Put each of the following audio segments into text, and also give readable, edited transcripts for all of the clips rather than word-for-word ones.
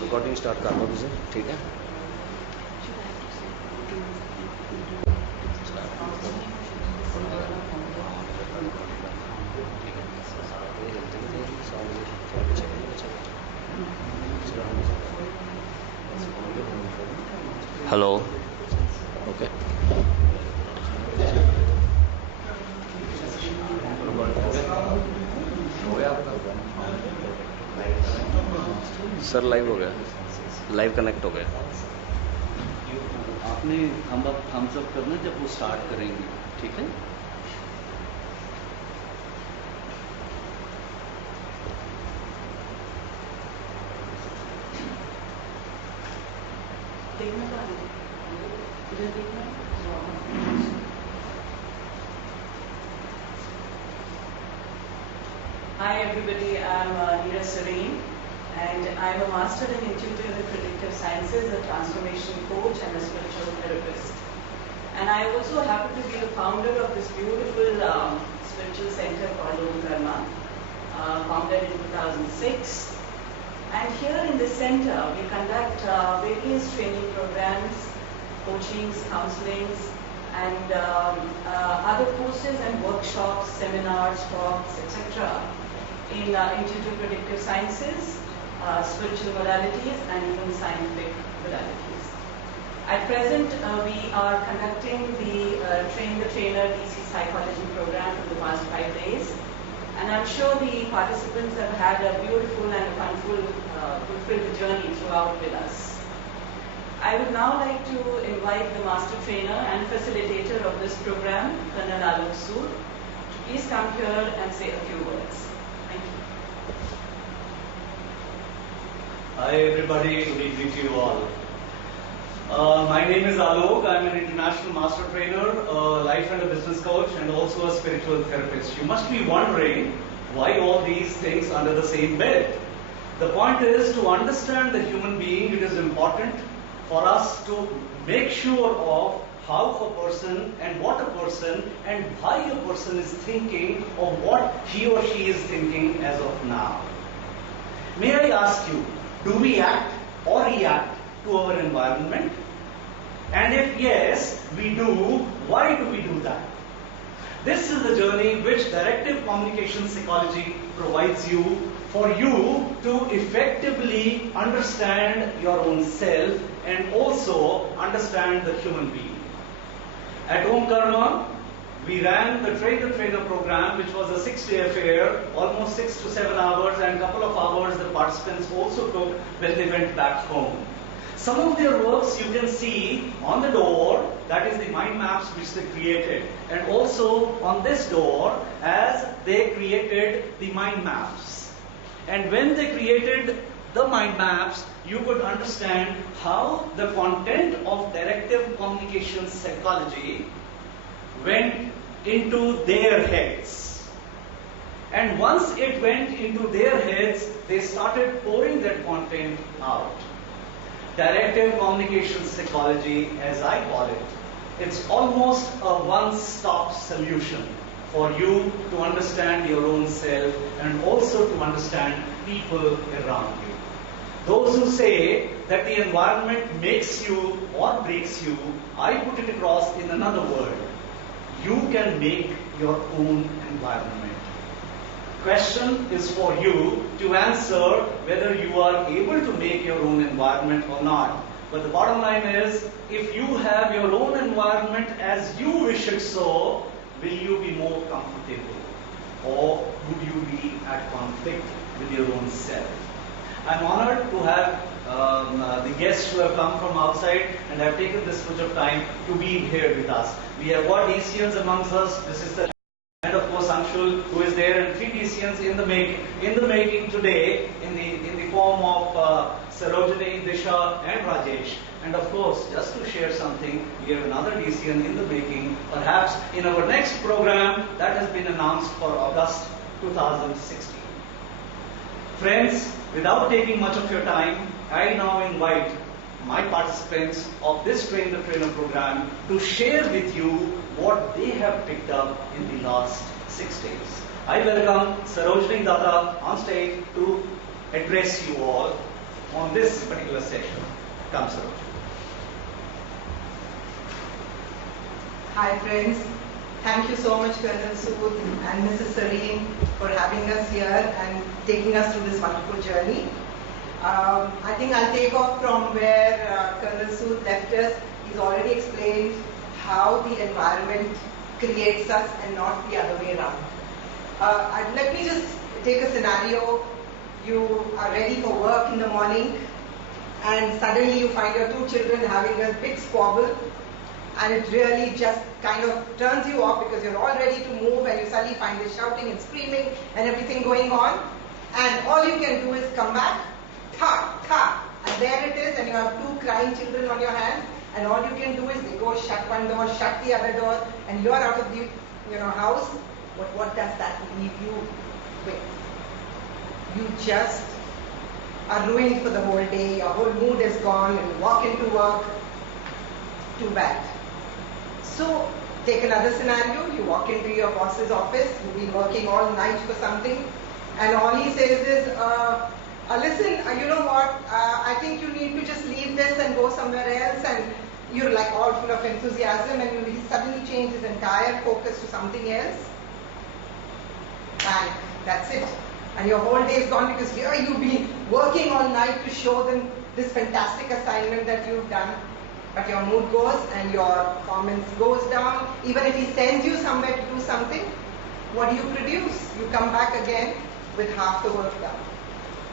Recording start कर लो तुझे, ठीक है? Hello, okay. सर लाइव हो गया, लाइव कनेक्ट हो गया। आपने हम सब करना जब वो स्टार्ट करेंगे, ठीक है? Hi everybody, I'm Neera Serene, and I'm a Master in Intuitive and Predictive Sciences, a transformation coach and a spiritual therapist. And I also happen to be the founder of this beautiful spiritual center called Om Karma, founded in 2006. And here in this center, we conduct various training programs, coachings, counselings, and other courses and workshops, seminars, talks, etc. in intuitive predictive sciences, spiritual modalities, and even scientific modalities. At present, we are conducting the Train the Trainer DC Psychology program for the past 5 days. And I'm sure the participants have had a beautiful and fulfilled journey throughout with us. I would now like to invite the Master Trainer and Facilitator of this program, Colonel Alok Sood, to please come here and say a few words. Thank you. Hi everybody, good evening to you all. My name is Alok. I'm an international master trainer, life and a business coach, and also a spiritual therapist. You must be wondering why all these things under the same bed. The point is to understand the human being. It is important for us to make sure of how a person and what a person and why a person is thinking of what he or she is thinking as of now. May I ask you, do we act or react to our environment? And if yes, we do, why do we do that? This is the journey which Directive Communication Psychology provides you for you to effectively understand your own self and also understand the human being. At Om Karma, we ran the Train the Trainer program, which was a 6-day affair, almost 6 to 7 hours, and a couple of hours the participants also took when they went back home. Some of their works you can see on the door, that is the mind maps which they created, and also on this door as they created the mind maps. And when they created the mind maps, you could understand how the content of Directive Communication Psychology went into their heads. And once it went into their heads, they started pouring that content out. Directive Communication Psychology, as I call it, it's almost a one-stop solution for you to understand your own self and also to understand people around you. Those who say that the environment makes you or breaks you, I put it across in another word. You can make your own environment. Question is for you to answer whether you are able to make your own environment or not. But the bottom line is, if you have your own environment as you wish it so, will you be more comfortable? Or would you be at conflict with your own self? I'm honored to have the guests who have come from outside and have taken this much of time to be here with us. We have got DCNs amongst us. This is the and of course Anshul, who is there, and 3 DCNs in the making today in the form of Sarojini, Disha, and Rajesh. And of course, just to share something, we have another DCN in the making, perhaps in our next program that has been announced for August 2016. Friends, without taking much of your time, I now invite my participants of this Train the Trainer program to share with you what they have picked up in the last 6 days. I welcome Sarojini Datta on stage to address you all on this particular session. Come, Sarojini. Hi friends, thank you so much Colonel Sood and Mrs. Serene for having us here and taking us through this wonderful journey. I think I'll take off from where Colonel Sood left us. He's already explained how the environment creates us and not the other way around. Let me just take a scenario. You are ready for work in the morning and suddenly you find your two children having a big squabble, and it really just kind of turns you off because you're all ready to move and you suddenly find this shouting and screaming and everything going on, and all you can do is come back, and there it is, and you have two crying children on your hands, and all you can do is they go shut one door, shut the other door, and you're out of the house. But what does that leave you with? You just are ruined for the whole day. Your whole mood is gone, and you walk into work. Too bad. So take another scenario. You walk into your boss's office. You've been working all night for something, and all he says is, listen, you know what, I think you need to just leave this and go somewhere else, and you're like all full of enthusiasm, and he suddenly changes his entire focus to something else. And that's it. And your whole day is gone because here you've been working all night to show them this fantastic assignment that you've done. But your mood goes and your performance goes down. Even if he sends you somewhere to do something, what do you produce? You come back again with half the work done.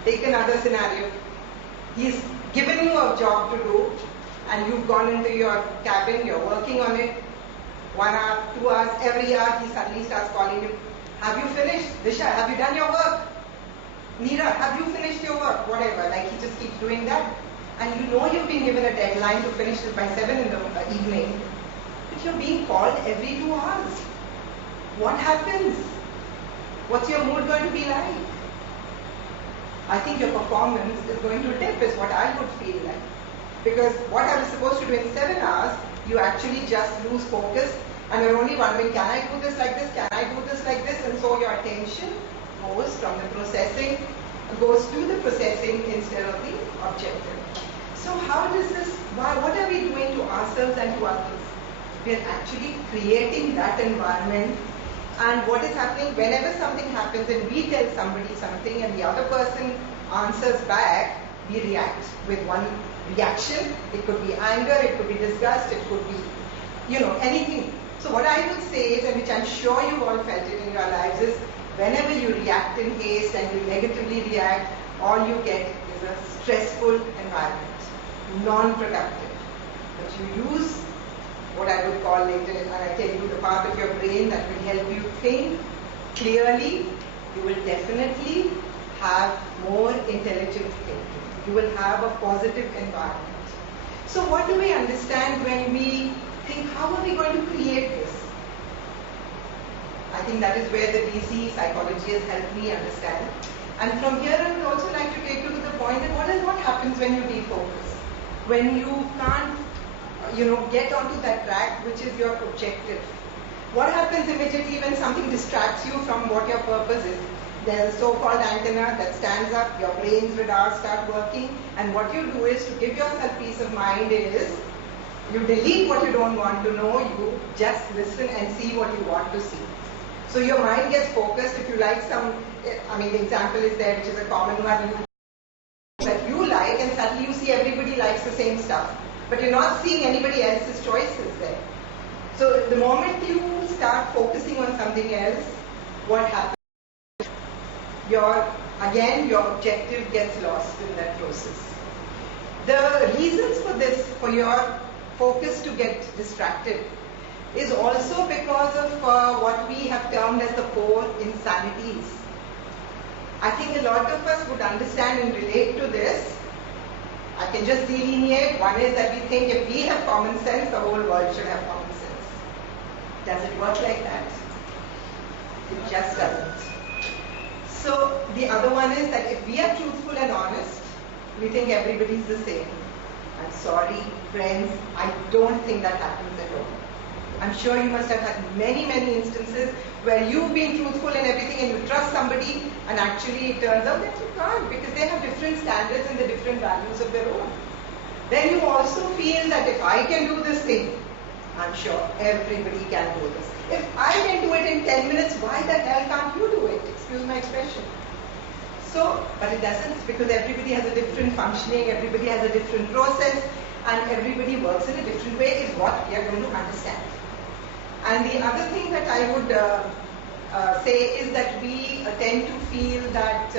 Take another scenario. He's given you a job to do and you've gone into your cabin, you're working on it. 1 hour, 2 hours, every hour he suddenly starts calling you. Have you finished? Disha, have you done your work? Neera, have you finished your work? Whatever, like he just keeps doing that. And you know you've been given a deadline to finish it by 7 in the evening. But you're being called every 2 hours. What happens? What's your mood going to be like? I think your performance is going to dip is what I would feel like. Because what I was supposed to do in 7 hours, you actually just lose focus and you're only wondering, can I do this like this? Can I do this like this? And so your attention goes from the processing, goes to the processing instead of the objective. So how does this, what are we doing to ourselves and to others? We are actually creating that environment, and what is happening whenever something happens and we tell somebody something and the other person answers back, we react with one reaction. It could be anger, it could be disgust, it could be, anything. So what I would say is, and which I'm sure you all felt it in your lives, is whenever you react in haste and you negatively react, all you get is a stressful environment, non-productive. But you use what I would call later, and I tell you the part of your brain that will help you think clearly, you will definitely have more intelligent thinking. You will have a positive environment. So what do we understand when we think, how are we going to create this? I think that is where the DC psychology has helped me understand. And from here I would also like to take you to the point that what happens when you defocus? When you can't, get onto that track which is your objective. What happens immediately when something distracts you from what your purpose is? There's a so-called antenna that stands up, your brain's radars start working, and what you do is to give yourself peace of mind is, you delete what you don't want to know, you just listen and see what you want to see. So your mind gets focused. If you like the example is there, which is a common one, that you like, and suddenly you see everybody likes the same stuff. But you're not seeing anybody else's choices there. So the moment you start focusing on something else, what happens? Your objective gets lost in that process. The reasons for this, for your focus to get distracted, is also because of what we have termed as the 4 insanities. I think a lot of us would understand and relate to this. I can just delineate. One is that we think if we have common sense, the whole world should have common sense. Does it work like that? It just doesn't. So the other one is that if we are truthful and honest, we think everybody's the same. I'm sorry, friends, I don't think that happens at all. I'm sure you must have had many, many instances where you've been truthful in everything and you trust somebody and actually it turns out that you can't because they have different standards and the different values of their own. Then you also feel that if I can do this thing, I'm sure everybody can do this. If I can do it in 10 minutes, why the hell can't you do it? Excuse my expression. So, but it doesn't because everybody has a different functioning, everybody has a different process, and everybody works in a different way is what we are going to understand. And the other thing that I would say is that we tend to feel that,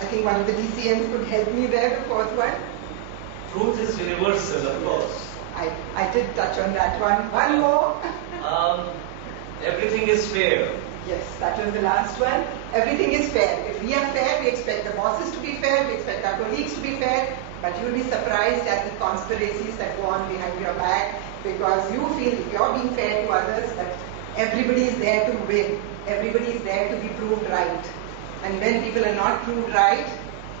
I think one of the DCMs could help me there, the fourth one. Truth is universal, of course. I did touch on that one. One more. Everything is fair. Yes, that was the last one. Everything is fair. If we are fair, we expect the bosses to be fair, we expect our colleagues to be fair, but you will be surprised at the conspiracies that go on behind your back because you feel if you're being fair to others, that everybody is there to win. Everybody is there to be proved right. And when people are not proved right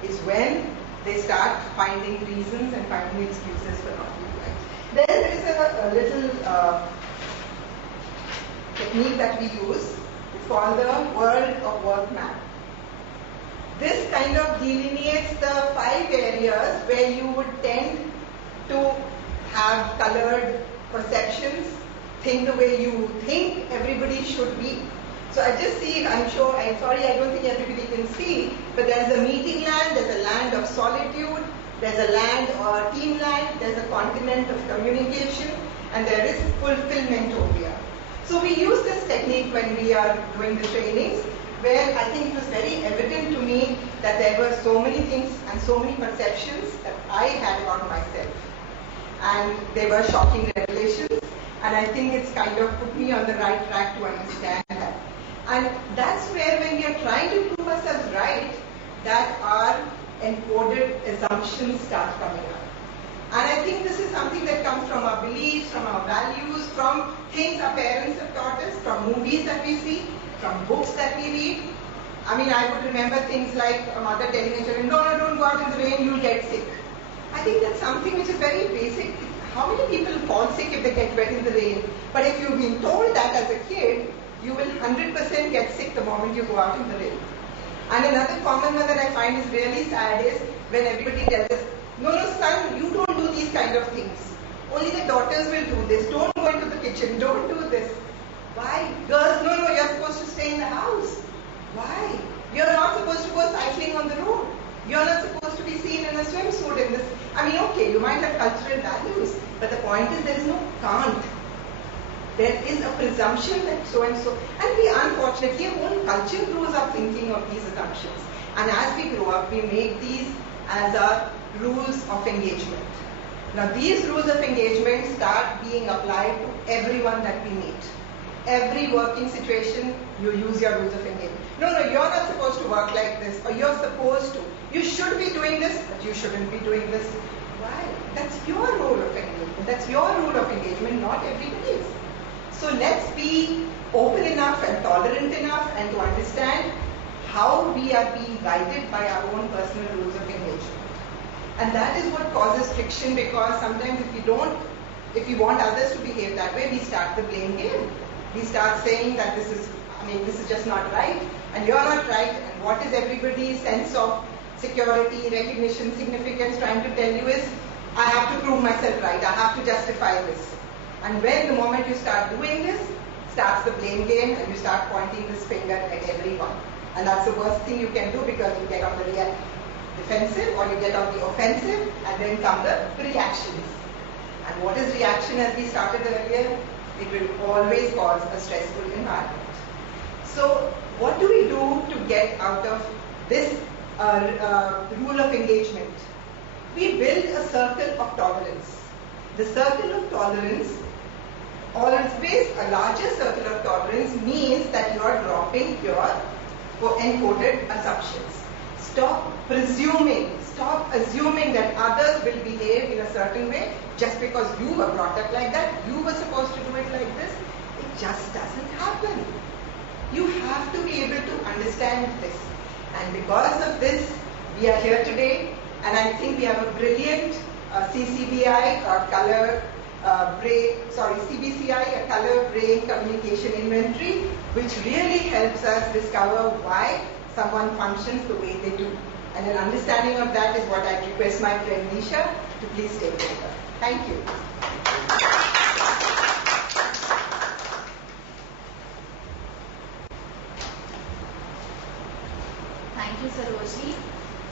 is when they start finding reasons and finding excuses for not being right. Then there is a little technique that we use. It's called the World of Work map. This kind of delineates the 5 areas where you would tend to have colored perceptions, think the way you think everybody should be. So I just see, I'm sorry, I don't think everybody can see, but there's a meeting land, there's a land of solitude, there's a land or team land, there's a continent of communication, and there is fulfillment over here. So we use this technique when we are doing the trainings, where I think it was very evident to me that there were so many things and so many perceptions that I had about myself. And they were shocking revelations, and I think it's kind of put me on the right track to understand that. And that's where when we are trying to prove ourselves right, that our encoded assumptions start coming up. And I think this is something that comes from our beliefs, from our values, from things our parents have taught us, from movies that we see, from books that we read. I mean, I would remember things like a mother telling her children, no, don't go out in the rain, you'll get sick. I think that's something which is very basic. How many people fall sick if they get wet in the rain? But if you've been told that as a kid, you will 100% get sick the moment you go out in the rain. And another common one that I find is really sad is when everybody tells us, no, son, you don't do these kind of things. Only the daughters will do this. Don't go into the kitchen. Don't do this. Why? Girls, no, you're supposed to stay in the house. Why? You're not supposed to go cycling on the road. You're not supposed to be seen in a swimsuit in this. I mean, okay, you might have cultural values, but the point is there is no can't. There is a presumption that so and so. And we unfortunately, our own culture grows up thinking of these assumptions. And as we grow up, we make these as our rules of engagement. Now these rules of engagement start being applied to everyone that we meet. Every working situation, you use your rules of engagement. No, you're not supposed to work like this, or you're supposed to. You should be doing this, but you shouldn't be doing this. Why? That's your rule of engagement. That's your rule of engagement, not everybody's. So let's be open enough and tolerant enough and to understand how we are being guided by our own personal rules of engagement. And that is what causes friction, because sometimes if we want others to behave that way, we start the blame game. We start saying that this is just not right, and you're not right, and what is everybody's sense of security, recognition, significance trying to tell you is, I have to prove myself right, I have to justify this. And when the moment you start doing this, starts the blame game, and you start pointing this finger at everyone. And that's the worst thing you can do, because you get on the defensive or you get on the offensive, and then come the reactions. And what is reaction, as we started earlier? It will always cause a stressful environment. So what do we do to get out of this rule of engagement? We build a circle of tolerance. The circle of tolerance, always a larger circle of tolerance, means that you are dropping your encoded assumptions. Stop presuming, stop assuming that others will behave in a certain way just because you were brought up like that, you were supposed to do it like this. It just doesn't happen. You have to be able to understand this. And because of this, we are here today, and I think we have a brilliant CCBI or color CBCI, a color brain communication inventory, which really helps us discover why someone functions the way they do. And an understanding of that is what I request my friend Nisha to please take over. Thank you. Thank you, Sarojini.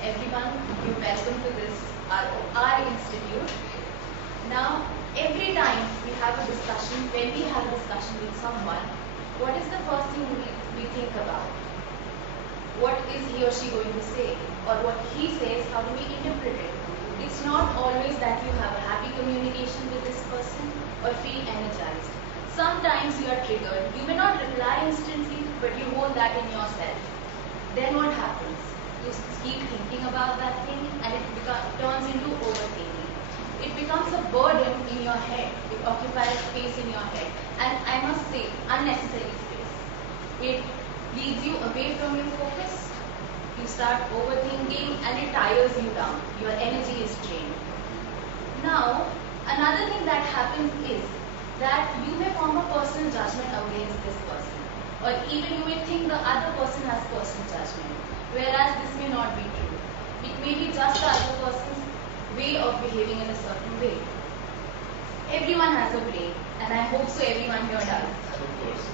Everyone, you're welcome to this, our institute. Now, every time we have a discussion, when we have a discussion with someone, what is the first thing we think about? What is he or she going to say? Or what he says, how do we interpret it? It's not always that you have a happy communication with this person or feel energized. Sometimes you are triggered. You may not reply instantly, but you hold that in yourself. Then what happens? You keep thinking about that thing and it turns into overthinking. It becomes a burden in your head. It occupies space in your head. And I must say, unnecessary space. It leads you away from your focus. You start overthinking and it tires you down. Your energy is drained. Now, another thing that happens is that you may form a personal judgment against this person. Or even you may think the other person has personal judgment. Whereas this may not be true. It may be just the other person's way of behaving in a certain way. Everyone has a brain, and I hope so everyone here does. Of course.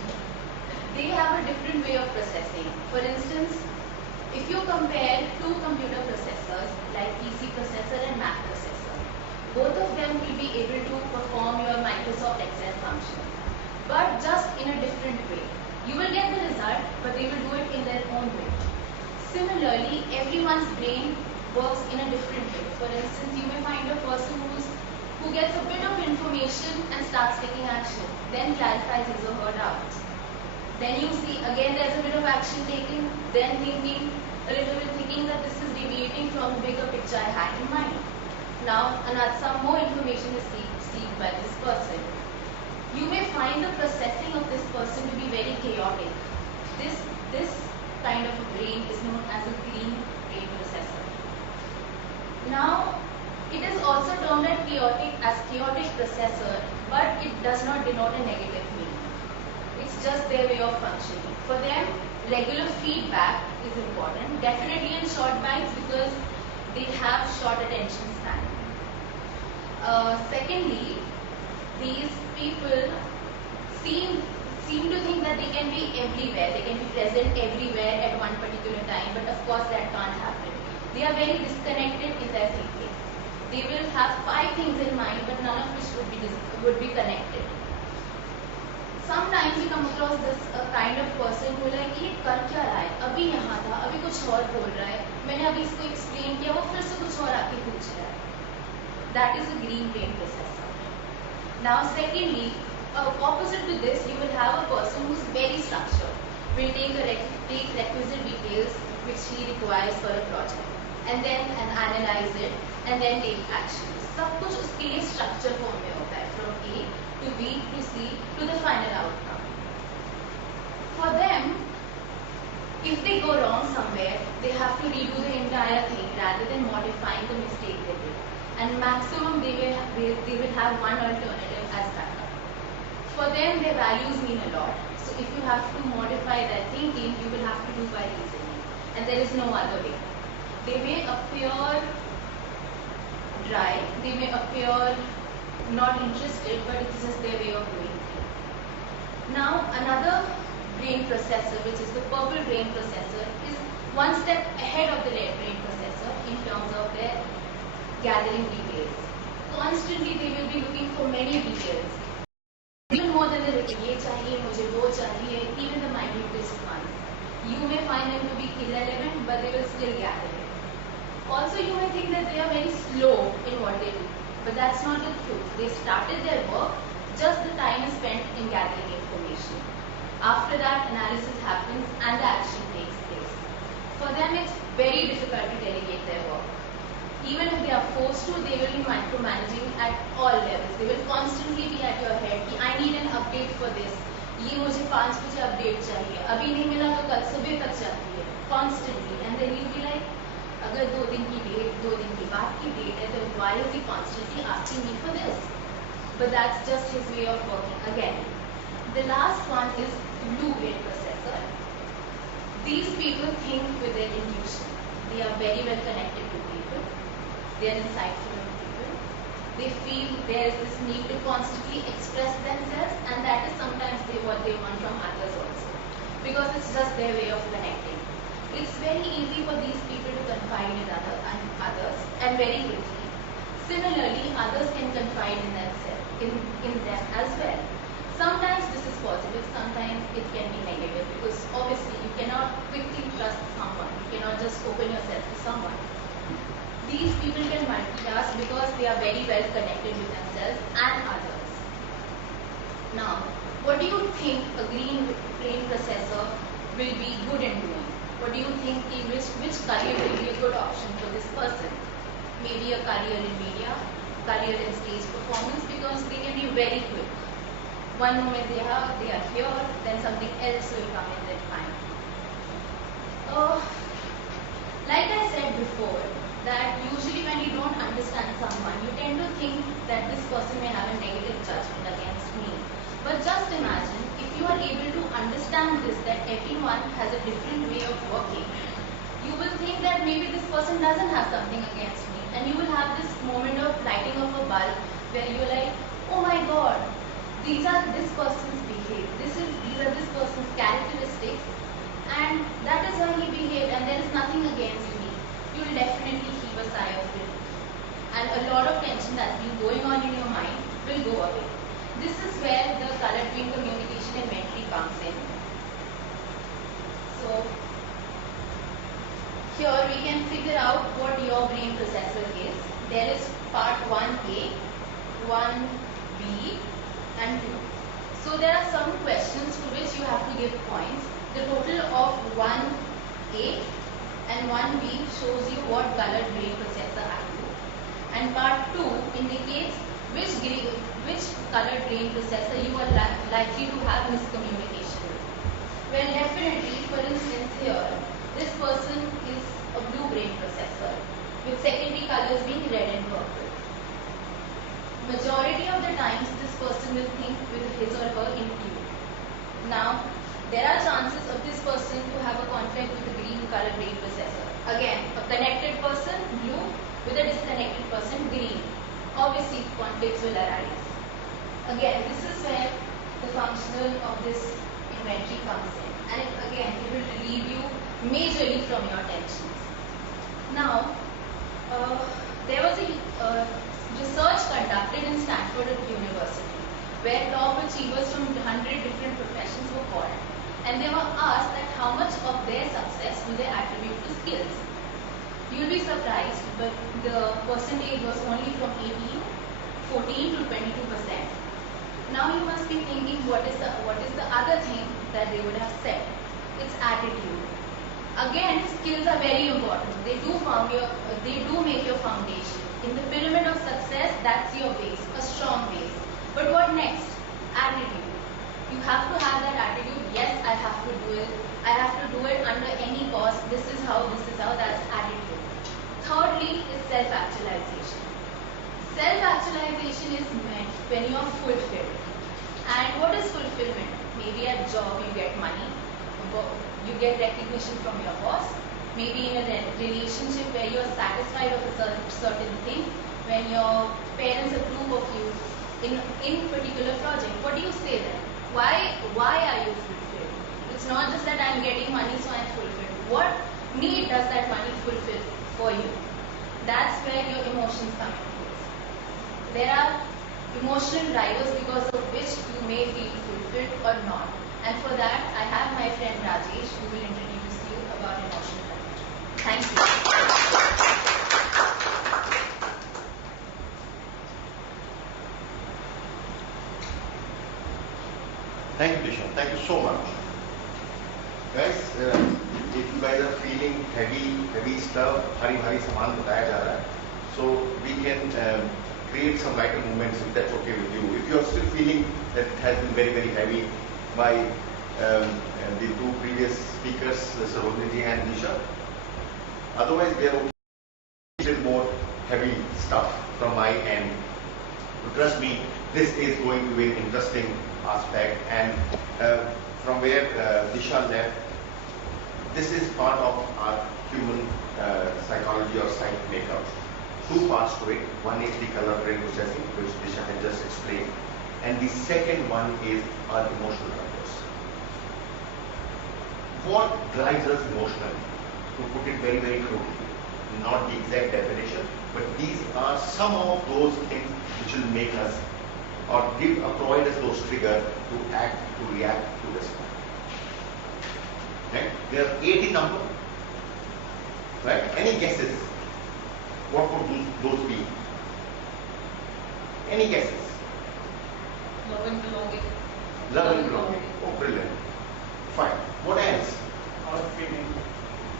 They have a different way of processing. For instance, if you compare two computer processors like PC processor and Mac processor, both of them will be able to perform your Microsoft Excel function, but just in a different way. You will get the result, but they will do it in their own way. Similarly, everyone's brain works in a different way. For instance, you may find a person who gets a bit of information and starts taking action, then clarifies his or her doubts. Then you see, again there's a bit of action taken, then thinking, a little bit thinking that this is deviating from the bigger picture I had in mind. Now, some more information is received by this person. You may find the processing of this person to be very chaotic. This kind of a brain is known as a green brain processor. Now, it is also termed as chaotic processor, but it does not denote a negative meaning. It's just their way of functioning. For them, regular feedback is important, definitely in short bites because they have short attention span. Secondly, these people seem to think that they can be everywhere, they can be present everywhere at one particular time, but of course that can't happen. They are very disconnected in their thinking. They will have 5 things in mind, but none of which would be connected. Sometimes you come across this kind of person who like, ये कर क्या रहा है? अभी यहाँ था, अभी कुछ और बोल रहा है. मैंने अभी इसको explain किया, वो फिर से कुछ और आके पूछ रहा है. That is a green brain processor. Now, secondly, opposite to this, you will have a person who is very structured. Will take requisite details which he requires for a project, and then analyze it, and then take action. सब कुछ उसके लिए structure form में होता है, from A to B to C to the final outcome. For them, if they go wrong somewhere, they have to redo the entire thing rather than modifying the mistake they did. And maximum they will have one alternative as backup. For them, their values mean a lot. So if you have to modify their thinking, you will have to do by reasoning. And there is no other way. They may appear dry, they may appear not interested, but it's just their way of doing things. Now, another brain processor, which is the purple brain processor, is one step ahead of the red brain processor in terms of their gathering details. Constantly, they will be looking for many details. Even more than the ये चाहिए, मुझे वो चाहिए, even the minutest ones. You may find them to be irrelevant, but they will still gather it. Also, you may think that they are very slow in what they do, but that's not the truth. They started their work, just the time is spent in gathering information. After that, analysis happens and the action takes place. For them, it's very difficult to delegate their work. Even if they are forced to, they will be micromanaging at all levels. They will constantly be at your head कि I need an update for this. ये मुझे 5 बजे update चाहिए. अभी नहीं मिला तो कल सुबह तक चाहिए. Constantly, and then you'll be like, अगर 2 दिन की date, 2 दिन की बाद की date है, then why is he constantly asking me for this? but that's just his way of working. Again, the last one is blue brain processor. These people think with their intuition. They are very well connected to people. They are insightful on people. They feel there is this need to constantly express themselves, and that is sometimes what they want from others also, because it's just their way of connecting. It's very easy for these people to confide in others and very quickly. Similarly, others can confide in themselves, in them as well. Sometimes this is positive, sometimes it can be negative, because obviously you cannot quickly trust someone. You cannot just open yourself to someone. These people can multitask because they are very well connected with themselves and others. Now, what do you think a green brain processor will be good in doing? What do you think which career will be a good option for this person? Maybe a career in media, career in stage performance, because they can be very quick. One moment they are here, then something else will come in that time. Like I said before, that usually when you don't understand someone, you tend to think that this person may have a negative judgment against me. But just imagine, if you are able to understand this, that everyone has a different way of working, you will think that maybe this person doesn't have something against me, and you will have this moment of lighting of a bulb where you're like, oh my god, these are this person's behavior, these are this person's characteristics, and that is why he behaved, and there is nothing against me. You will definitely heave a sigh of relief, and a lot of tension that's been going on in your mind will go away. This is where the color brain communication inventory comes in. So here we can figure out what your brain processor is. There is part 1A, 1B and 2. So there are some questions for which you have to give points. The total of 1A and 1B shows you what colored brain processor are you. And part 2 indicates which colored brain processor you are likely to have miscommunication with. Well, definitely, for instance here, this person is a blue brain processor with secondary colors being red and purple. Majority of the times this person will think with his or her intuition. Now, there are chances of this person to have a conflict with a green color brain processor. Again, a connected person, blue, with a disconnected person, green. Obviously, conflicts will arise. Again, this is where the functional of this inventory comes in. And it will relieve you majorly from your tensions. Now, there was a research conducted in Stanford University where top achievers from 100 different professions were called, and they were asked that how much of their success do they attribute to skills. You will be surprised, but the percentage was only from 14 to 22%. Now you must be thinking, what is the other thing that they would have said? It's attitude. Again, skills are very important. They do make your foundation. In the pyramid of success, that's your base, a strong base. But what next? Attitude. You have to have that attitude. Yes, I have to do it. I have to do it under any cost. This is how, that's attitude. Thirdly is self-actualization. Self-actualization is meant when you are fulfilled. And what is fulfillment? Maybe at job you get money, you get recognition from your boss. Maybe in a relationship where you are satisfied of a certain thing, when your parents approve of you in particular project. What do you say then? Why are you fulfilled? It's not just that I'm getting money so I'm fulfilled. What need does that money fulfill for you? That's where your emotions come into place. There are emotional drivers because of which you may feel fulfilled or not. And for that, I have my friend Rajesh who will introduce you about emotional drivers. Thank you. Thank you, Disha. Thank you so much. Guys, if you guys are feeling heavy stuff, hari saman bataya ja raha hai, so we can create some lighter movements if that's okay with you. If you are still feeling that it has been very heavy by the two previous speakers, Sarojini and Disha, otherwise we are okay. A little more heavy stuff from my end. Trust me, this is going to be an interesting aspect. And from where Disha left, this is part of our human psychology or psych makeup. Two parts to it. One is the color brain processing, which Disha had just explained, and the second one is our emotional drivers. What drives us emotionally? To put it very, very crudely, not the exact definition, but these are some of those things which will make us or provide us those triggers to act, to react, to respond. Right? There are 8 in number. Right? Any guesses? What would those be? Any guesses? Love and belonging. Love and belonging. Oh, brilliant. Fine. What else? Our feeling,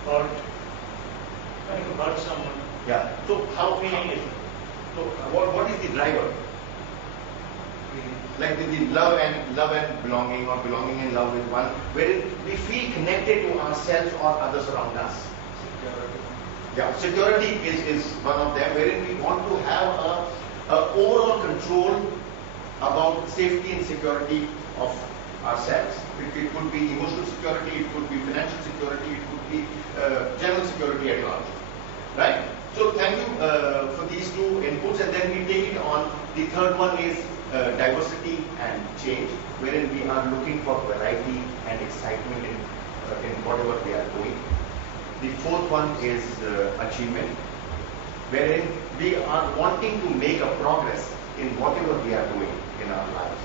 hurt, trying to hurt someone. Yeah. So how Feeling it. So what is the driver? Like the love and belonging, or belonging and love is one, wherein we feel connected to ourselves or others around us. Security. Yeah, security is one of them, wherein we want to have a overall control about safety and security of ourselves. It could be emotional security, it could be financial security, it could be general security at large. Right? So thank you for these two inputs, and then we take it on. The third one is diversity and change, wherein we are looking for variety and excitement in whatever we are doing. The fourth one is achievement, wherein we are wanting to make a progress in whatever we are doing in our lives.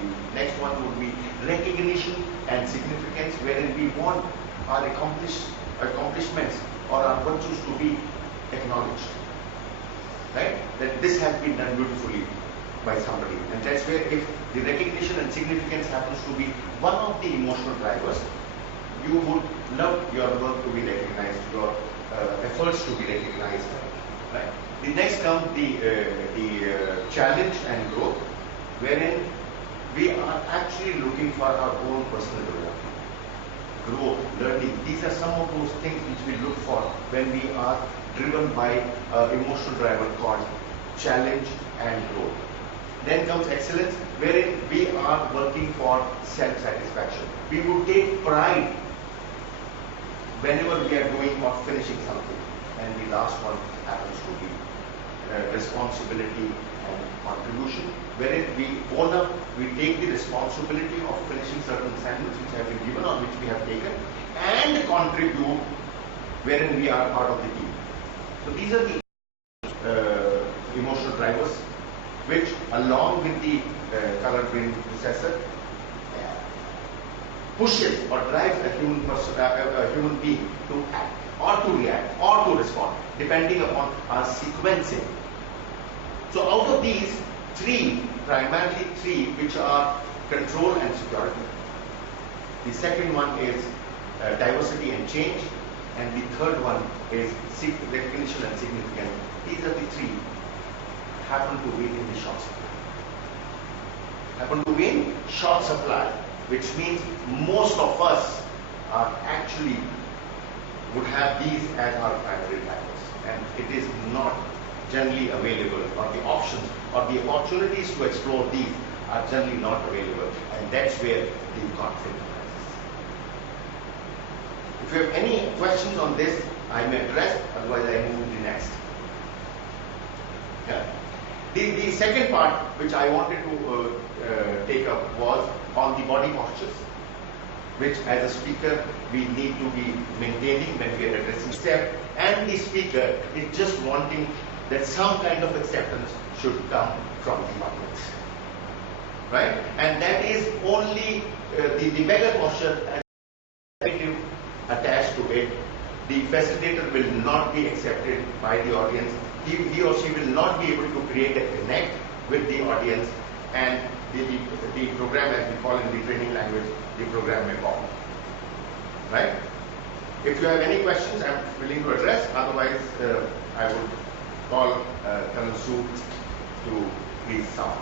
The next one would be recognition and significance, wherein we want our accomplishments or our virtues to be acknowledged. Right? That this has been done beautifully by somebody. And that's where, if the recognition and significance happens to be one of the emotional drivers, you would love your work to be recognized, your efforts to be recognized. Right? The next comes the challenge and growth, wherein we are actually looking for our own personal development, growth, learning. These are some of those things which we look for when we are driven by emotional driver called challenge and growth. Then comes excellence, wherein we are working for self-satisfaction. We would take pride whenever we are doing or finishing something. And the last one happens to be responsibility and contribution, wherein we own up, we take the responsibility of finishing certain assignments which have been given or which we have taken, and contribute wherein we are part of the team. So these are the emotional drivers, which along with the color brain processor pushes or drives a human being to act or to react or to respond, depending upon our sequencing. So out of these three, primarily three, which are control and security, the second one is diversity and change, and the third one is recognition and significance. These are the three happen to be in the short supply. Happen to be in short supply, which means most of us are actually would have these as our primary drivers, and it is not generally available, or the options or the opportunities to explore these are generally not available, and that's where the conflict arises. If you have any questions on this, I may address, otherwise I move to the next. Yeah. The second part which I wanted to take up was on the body postures, which as a speaker we need to be maintaining when we are addressing step, and the speaker is just wanting that some kind of acceptance should come from the audience. Right? And that is only the beggar posture and negative attached to it. The facilitator will not be accepted by the audience. He or she will not be able to create a connect with the audience, and the program, as we call in the training language, the program may fall. Right? If you have any questions, I'm willing to address. Otherwise, I would call Colonel Su to please sum up.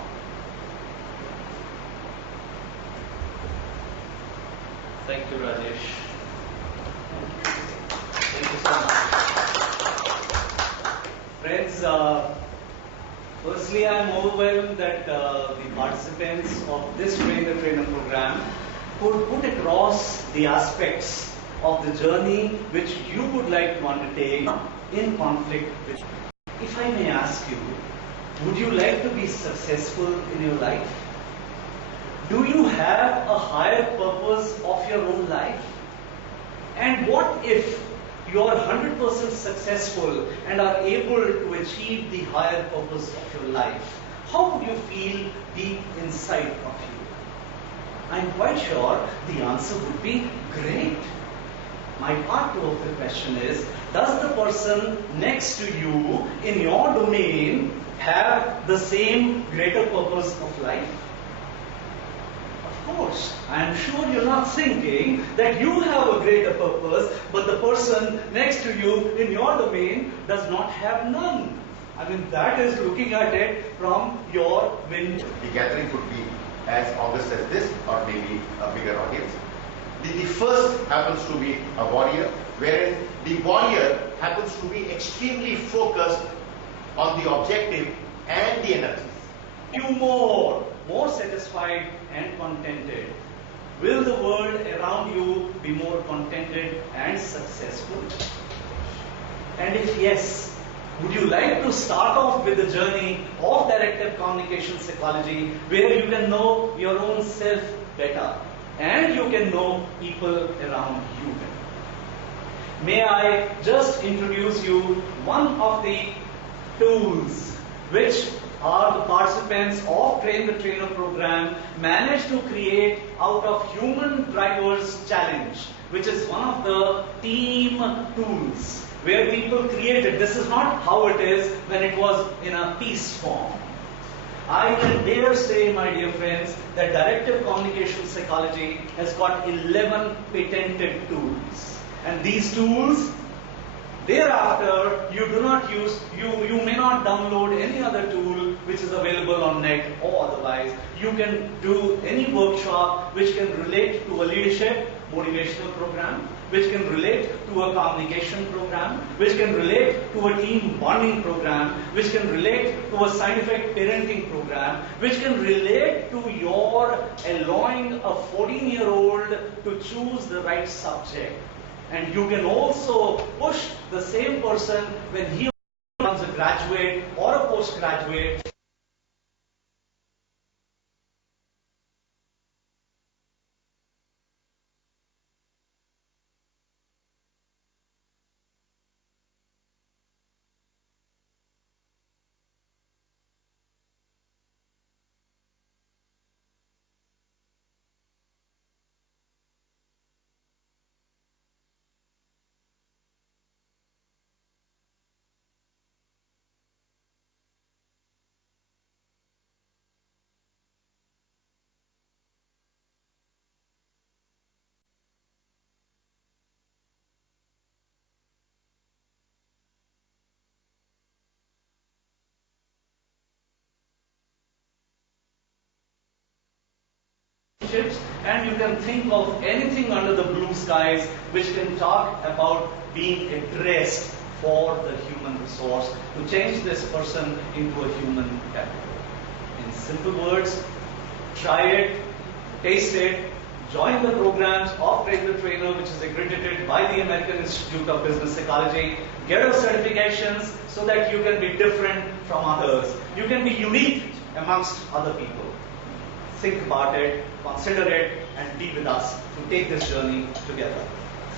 Thank you, Rajesh. Thank you so much. Friends, Firstly, I am overwhelmed that the participants of this Train the Trainer program could put across the aspects of the journey which you would like to undertake in conflict with. If I may ask you, would you like to be successful in your life? Do you have a higher purpose of your own life? And what if you are 100% successful and are able to achieve the higher purpose of your life? How would you feel deep inside of you? I'm quite sure the answer would be great. My part two of the question is, does the person next to you in your domain have the same greater purpose of life? Of course, I am sure you're not thinking that you have a greater purpose, but the person next to you in your domain does not have none. I mean, that is looking at it from your window. The gathering could be as august as this, or maybe a bigger audience. The first happens to be a warrior, wherein the warrior happens to be extremely focused on the objective and the energy. You more satisfied and contented. Will the world around you be more contented and successful? And if yes, would you like to start off with the journey of directive communication psychology, where you can know your own self better and you can know people around you better? May I just introduce you one of the tools which the participants of Train the Trainer program managed to create out of Human Drivers Challenge, which is one of the team tools where people created. This is not how it is when it was in a piece form. I can dare say, my dear friends, that directive communication psychology has got 11 patented tools. And these tools, thereafter, you do not use, you may not download any other tool which is available on net or otherwise. You can do any workshop which can relate to a leadership motivational program, which can relate to a communication program, which can relate to a team bonding program, which can relate to a scientific parenting program, which can relate to your allowing a 14-year-old to choose the right subject. And you can also push the same person when he becomes a graduate or a postgraduate. And you can think of anything under the blue skies which can talk about being addressed for the human resource to change this person into a human capital. In simple words, try it, taste it, join the programs of Train the Trainer, which is accredited by the American Institute of Business Psychology, get your certifications so that you can be different from others. You can be unique amongst other people. Think about it, consider it, and be with us to take this journey together.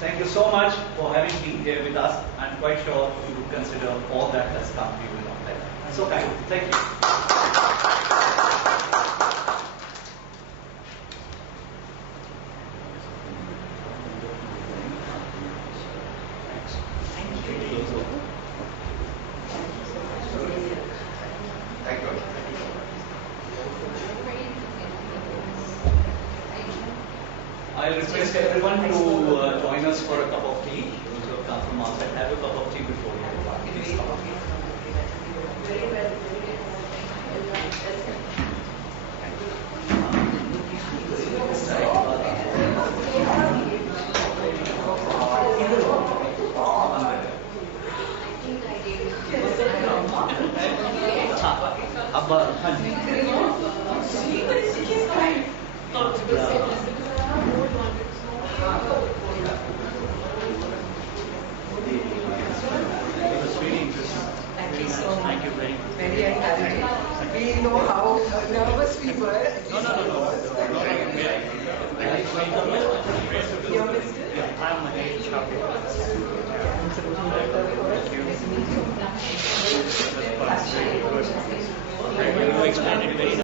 Thank you so much for having been here with us. I'm quite sure you would consider all that has come to you in our life. So kind. Thank you. Thank you. I'll request everyone to join us for a cup of tea. Those who have come from outside, have a cup of tea before you please come. Very well. I think I did. अब हाँ जी Thank you so much. Thank you very much. Very encouraging. We know how nervous we were. No. Your Mr. I'm Mahesh. Thank you. You explained it very